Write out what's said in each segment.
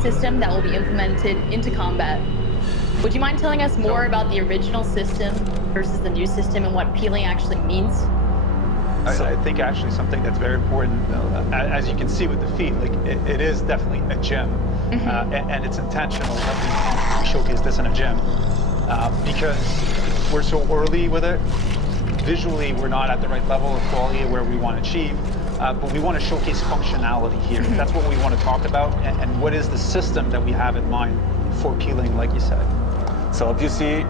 System that will be implemented into combat. Would you mind telling us more about the original system versus the new system and what peeling actually means? I think actually something that's very important, as you can see with the feet, like it is definitely a gym, and it's intentional that we showcase this in a gym because we're so early with it. Visually, we're not at the right level of quality where we want to achieve. But we want to showcase functionality here. That's what we want to talk about, and what is the system that we have in mind for peeling, like you said. So obviously,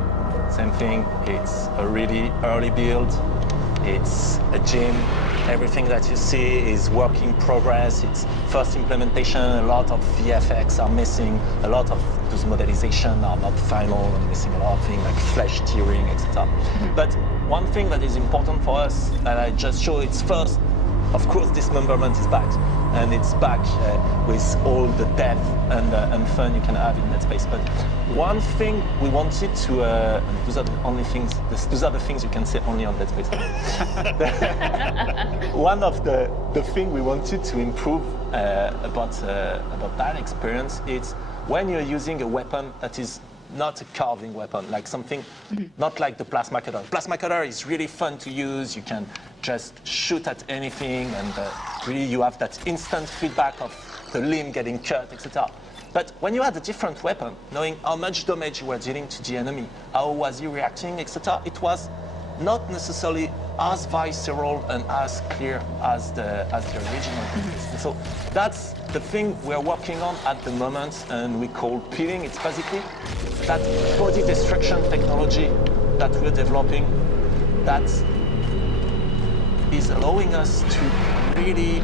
same thing, it's a really early build, it's a gym, everything that you see is work in progress, it's first implementation, a lot of VFX are missing, a lot of those modelizations are not final, and missing a lot of things like flesh tearing, etc. But one thing that is important for us, that I just show, it's first, of course, dismemberment is back, and it's back with all the depth and fun you can have in that space. But one thing we wanted to, and those are the only things, those are the things you can say only on Dead Space. One of the thing we wanted to improve about that experience is when you're using a weapon that is not a carving weapon, like something, not like the plasma cutter. Plasma cutter is really fun to use. You can just shoot at anything, and really you have that instant feedback of the limb getting cut, etc. But when you had a different weapon, knowing how much damage you were dealing to the enemy, how was he reacting, etc., it was not necessarily as visceral and as clear as the original. So that's the thing we're working on at the moment, and we call peeling. It's basically that body destruction technology that we're developing that is allowing us to really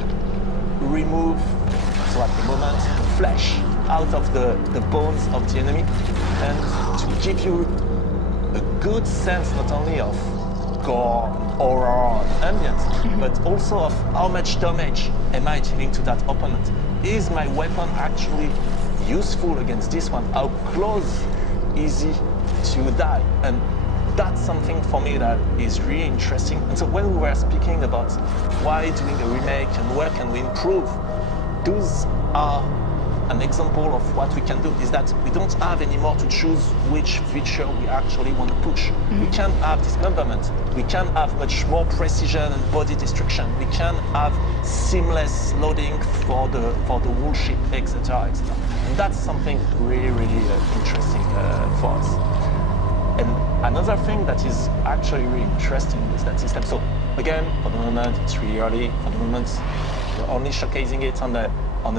remove, so at the moment, the flesh out of the bones of the enemy, and to give you a good sense not only of gore, horror, and ambience, but also of how much damage am I dealing to that opponent. Is my weapon actually useful against this one? How close is he to die? And that's something for me that is really interesting. And so when we were speaking about why doing a remake and where can we improve, those are an example of what we can do, is that we don't have anymore to choose which feature we actually want to push. We can have dismemberment, we can have much more precision and body destruction, we can have seamless loading for the whole ship, etc., etc. And that's something really, really interesting for us. And another thing that is actually really interesting is that system. So again, for the moment, it's really early. For the moment, we're only showcasing it on the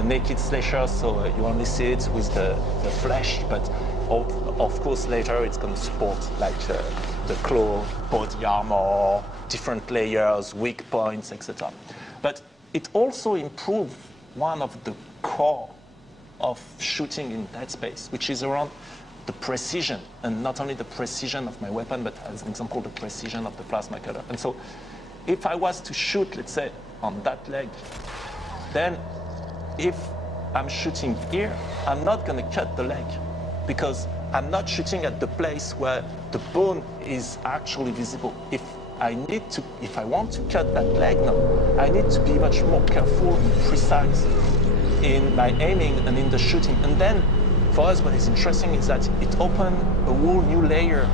naked slasher, so you only see it with the flesh, but of course later it's going to support like the claw, body armor, different layers, weak points, etc. But it also improved one of the core of shooting in Dead Space, which is around the precision, and not only the precision of my weapon, but as an example, the precision of the plasma cutter. And so if I was to shoot, let's say, on that leg, then if I'm shooting here, I'm not going to cut the leg, because I'm not shooting at the place where the bone is actually visible. If I want to cut that leg now, I need to be much more careful and precise in my aiming and in the shooting. And then for us, what is interesting is that it opened a whole new layer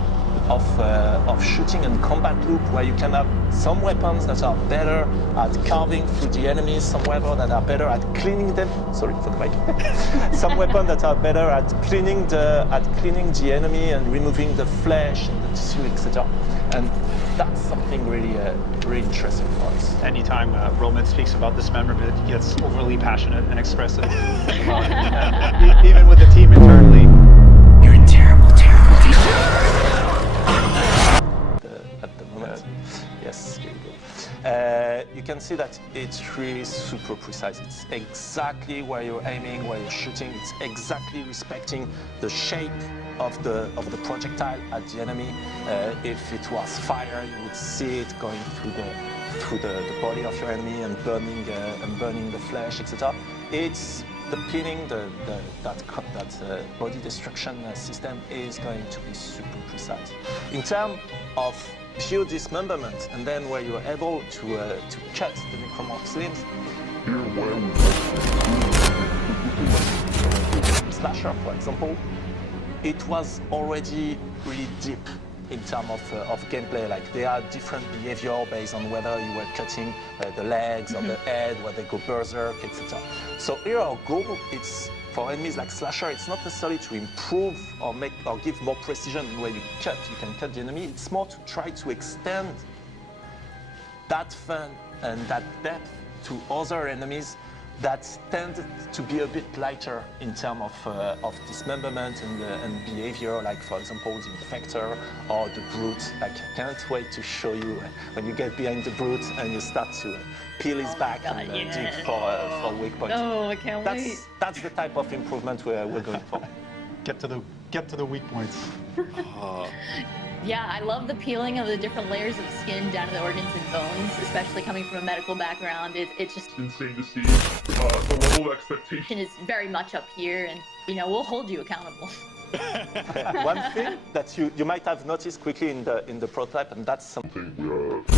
of shooting and combat loop, where you can have some weapons that are better at carving through the enemies, some weapons that are better at cleaning them. Sorry for the mic. Some weapons that are better at cleaning the enemy and removing the flesh and the tissue, etc. And that's something really, really interesting for us. Anytime Roman speaks about dismemberment, he gets overly passionate and expressive. Even with the team internally. You're in terrible, terrible danger. At the moment. Yes, here you go. You can see that it's really super precise. It's exactly where you're aiming, where you're shooting. It's exactly respecting the shape of the projectile at the enemy. If it was fire, you would see it going through the body of your enemy and burning the flesh, etc. It's the pinning, that body destruction system is going to be super precise. In terms of pure dismemberment, and then where you're able to cut the necromorph's limbs. Slasher, for example, it was already really deep in terms of gameplay. Like they are different behavior based on whether you were cutting the legs or the head, where they go berserk, etc. So here our goal, it's for enemies like Slasher, it's not necessarily to improve or give more precision where you can cut the enemy. It's more to try to extend that fun and that depth to other enemies that tend to be a bit lighter in terms of dismemberment and behavior, like for example the Infector or the Brute. Like, I can't wait to show you when you get behind the Brute and you start to peel his back and dig for weak points. Oh, I can't wait. That's the type of improvement we're going for. Get to the weak points. Yeah, I love the peeling of the different layers of skin down to the organs and bones, especially coming from a medical background. It's just insane to see the level of expectation is very much up here, and we'll hold you accountable. One thing that you might have noticed quickly in the prototype, and that's something we want to.